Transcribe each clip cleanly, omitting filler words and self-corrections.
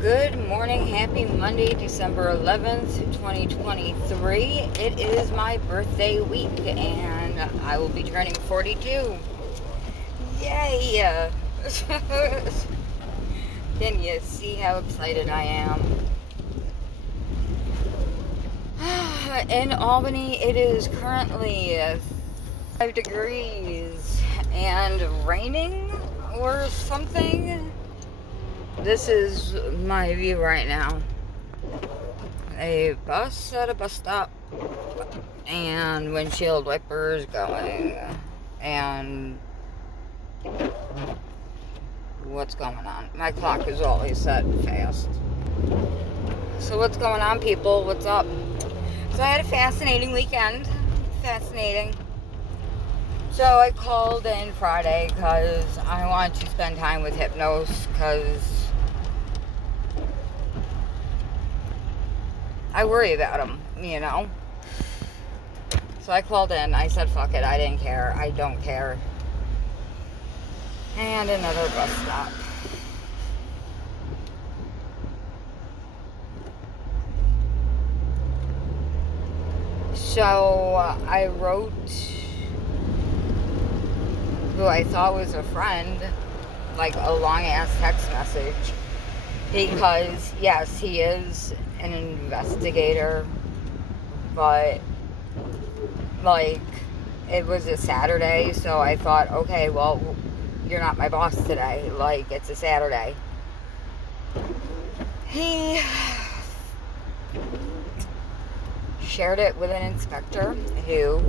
Good morning, happy Monday, December 11th, 2023. It is my birthday week and I will be turning 42. Yay! Can you see how excited I am? In Albany, it is currently 5 degrees and raining or something. This is my view right now. A bus at a bus stop and windshield wipers going, and what's going on? My clock is always set fast. So what's going on, people? What's up? So I had a fascinating weekend. Fascinating. So I called in Friday because I wanted to spend time with Hypnos because I worry about him, you know. So I called in. I said, fuck it. I didn't care. I don't care. And another bus stop. So I wrote who I thought was a friend, like a long ass text message. Because, yes, he is an investigator, but, like, it was a Saturday, so I thought, okay, well, you're not my boss today. Like, it's a Saturday. He shared it with an inspector who,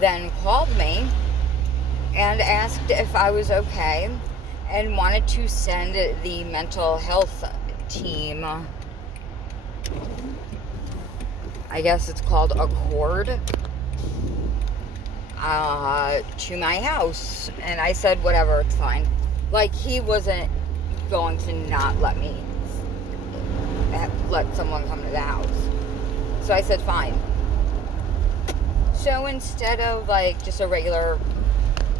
then called me and asked if I was okay and wanted to send the mental health team, I guess it's called Accord, to my house. And I said, whatever, it's fine. Like, he wasn't going to not let me let someone come to the house. So I said, fine. So instead of, like, just a regular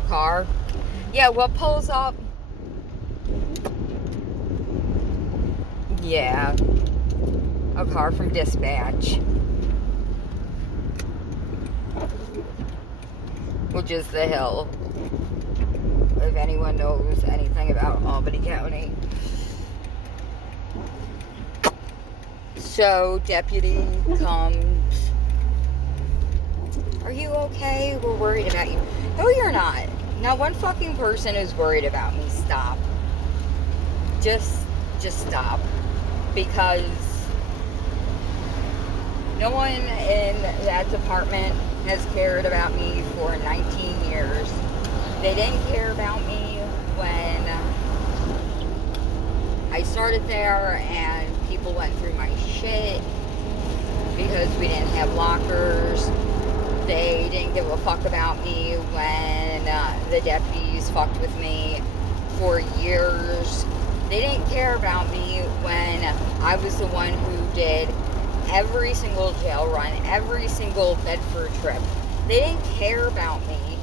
car, yeah, what pulls up? Yeah, a car from dispatch, which is the hill, if anyone knows anything about Albany County. So deputy comes. Are you okay? We're worried about you. No, you're not. Not one fucking person is worried about me. Stop. Just stop. Because no one in that department has cared about me for 19 years. They didn't care about me when I started there and people went through my shit because we didn't have lockers. They didn't give a fuck about me when the deputies fucked with me for years. They didn't care about me when I was the one who did every single jail run, every single Bedford trip. They didn't care about me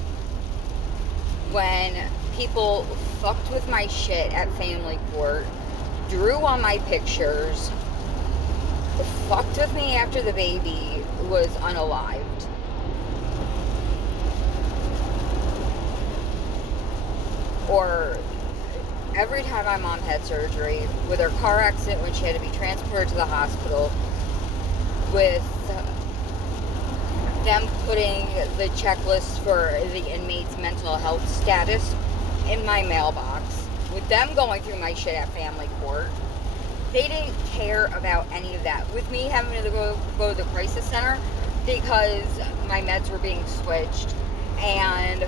when people fucked with my shit at family court, drew on my pictures, fucked with me after the baby was unalived. Or every time my mom had surgery, with her car accident when she had to be transported to the hospital, with them putting the checklist for the inmate's mental health status in my mailbox, with them going through my shit at family court. They didn't care about any of that. With me having to go to the crisis center because my meds were being switched, and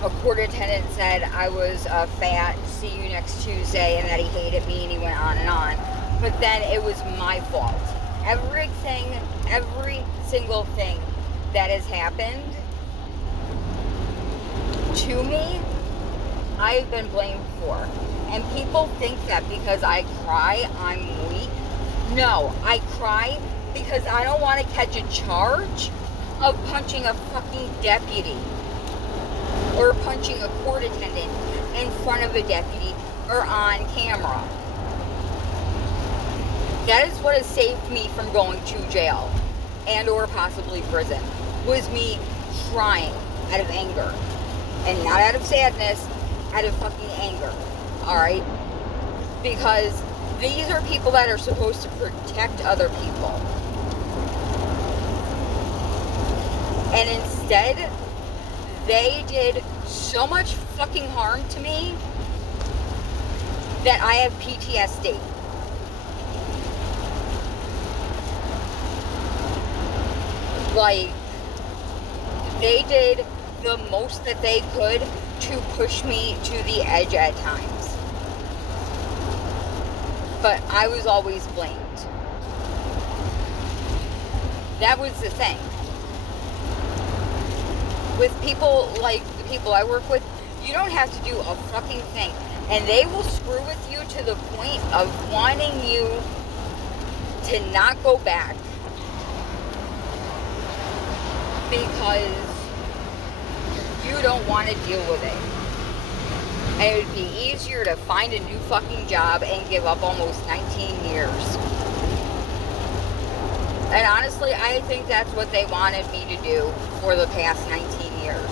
a court attendant said I was fat, see you next Tuesday, and that he hated me, and he went on and on. But then it was my fault. Every single thing that has happened to me, I've been blamed for. And people think that because I cry, I'm weak. No, I cry because I don't want to catch a charge of punching a fucking deputy. or punching a court attendant in front of a deputy or on camera. That is what has saved me from going to jail and or possibly prison, was me crying out of anger. And not out of sadness, out of fucking anger. Alright? Because these are people that are supposed to protect other people. And instead, they did so much fucking harm to me that I have PTSD. Like, they did the most that they could to push me to the edge at times. But I was always blamed. That was the thing. With people like the people I work with, you don't have to do a fucking thing. And they will screw with you to the point of wanting you to not go back. Because you don't want to deal with it. And it would be easier to find a new fucking job and give up almost 19 years. And honestly, I think that's what they wanted me to do for the past 19 years.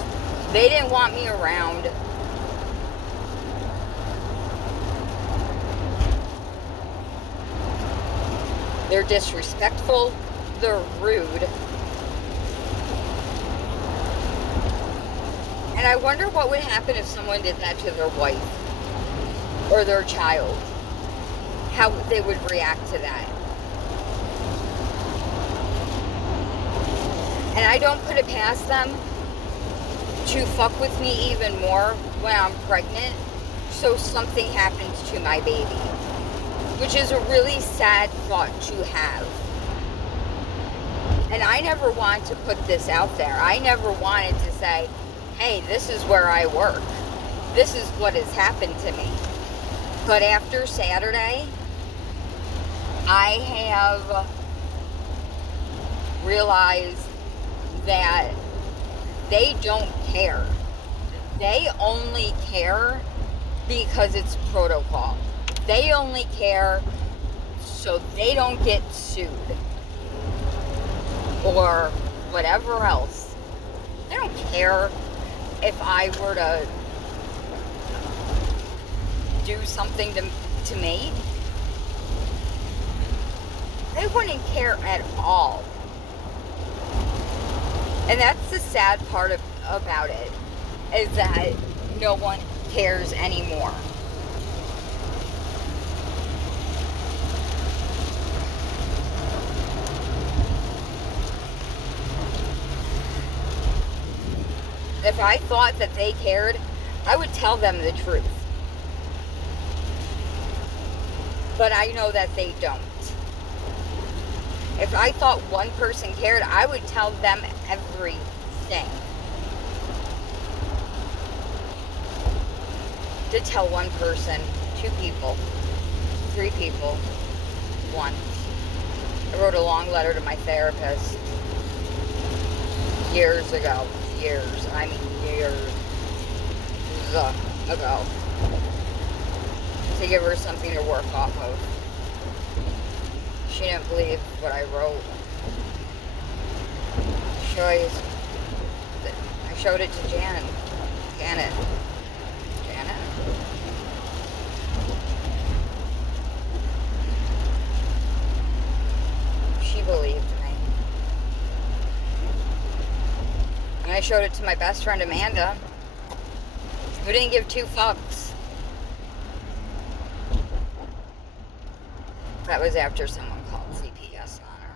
They didn't want me around. They're disrespectful. They're rude. And I wonder what would happen if someone did that to their wife or their child. How they would react to that. And I don't put it past them to fuck with me even more when I'm pregnant, so something happens to my baby. Which is a really sad thought to have. And I never wanted to put this out there. I never wanted to say, hey, this is where I work. This is what has happened to me. But after Saturday, I have realized that they don't care. They only care because it's protocol. They only care so they don't get sued. Or whatever else. They don't care if I were to do something to me. They wouldn't care at all. And that's the sad part about it, is that no one cares anymore. If I thought that they cared, I would tell them the truth. But I know that they don't. If I thought one person cared, I would tell them everything. To tell one person, 2 people, 3 people, once. I wrote a long letter to my therapist years ago. Years ago, to give her something to work off of. She didn't believe what I wrote. I showed it to Janet. She believed me. And I showed it to my best friend Amanda, who didn't give 2 fucks. That was after someone called CPS on her.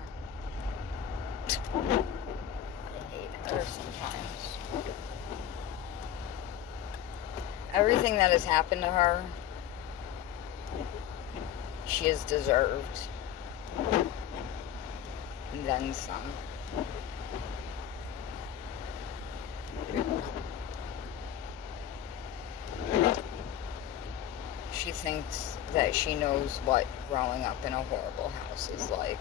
I hate her sometimes. Everything that has happened to her, she has deserved. And then some. She thinks that she knows what growing up in a horrible house is like.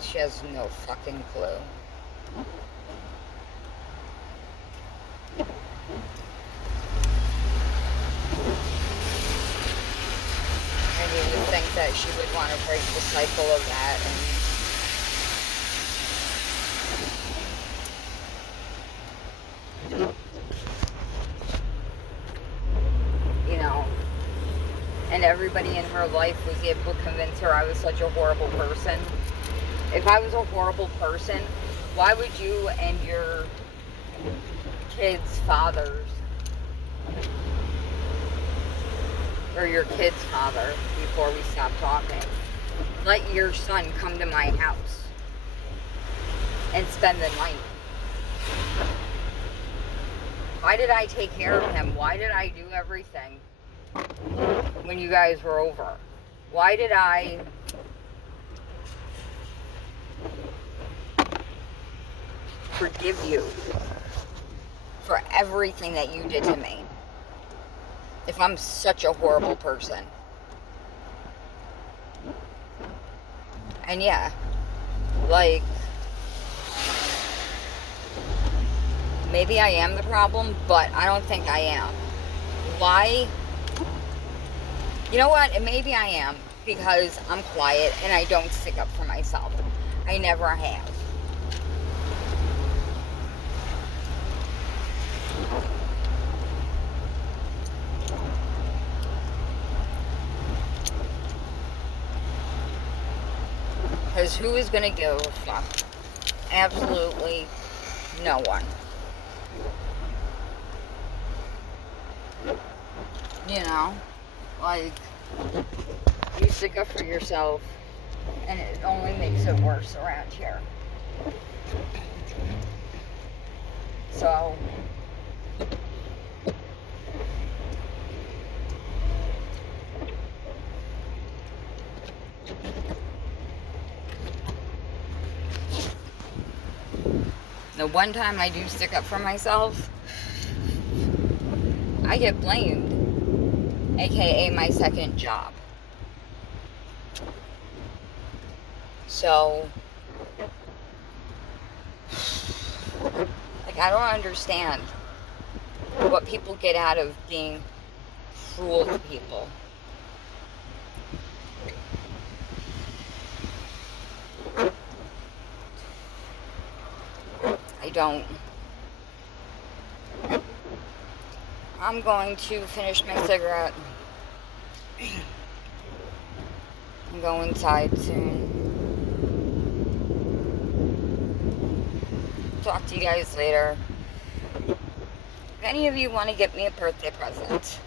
She has no fucking clue. And you would think that she would want to break the cycle of that. And, you know, and everybody in her life was able to convince her I was such a horrible person. If I was a horrible person, why would you and your kids' fathers, or your kid's father, before we stop talking, let your son come to my house and spend the night? Why did I take care of him? Why did I do everything when you guys were over? Why did I forgive you for everything that you did to me if I'm such a horrible person? And yeah, like, maybe I am the problem, but I don't think I am. Why? You know what? And maybe I am, because I'm quiet and I don't stick up for myself. I never have. Because who is going to give a fuck? Absolutely no one. You know? Like, you stick up for yourself, and it only makes it worse around here. So, the one time I do stick up for myself, I get blamed, aka my second job. So, like, I don't understand what people get out of being cruel to people. I don't. I'm going to finish my cigarette and go inside soon. Talk to you guys later. If any of you want to get me a birthday present,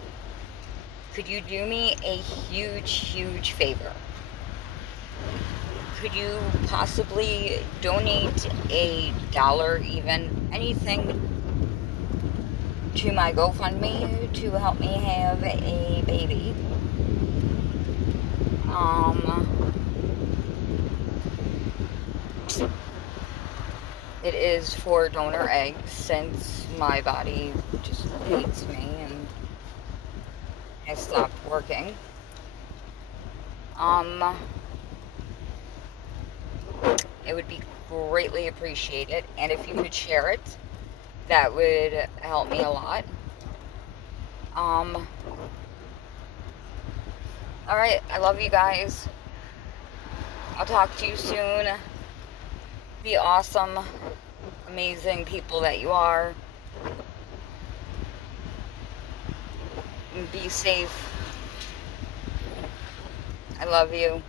could you do me a huge, huge favor? Could you possibly donate $1, even anything, to my GoFundMe to help me have a baby? It is for donor eggs, since my body just hates me and I stopped working. It would be greatly appreciated, and if you could share it, that would help me a lot. Alright, I love you guys. I'll talk to you soon. Be awesome, amazing people that you are. And be safe. I love you.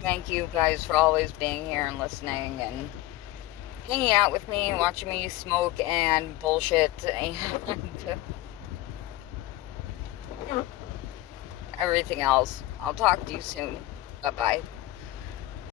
Thank you guys for always being here and listening and hanging out with me and watching me smoke and bullshit and everything else. I'll talk to you soon. Bye-bye.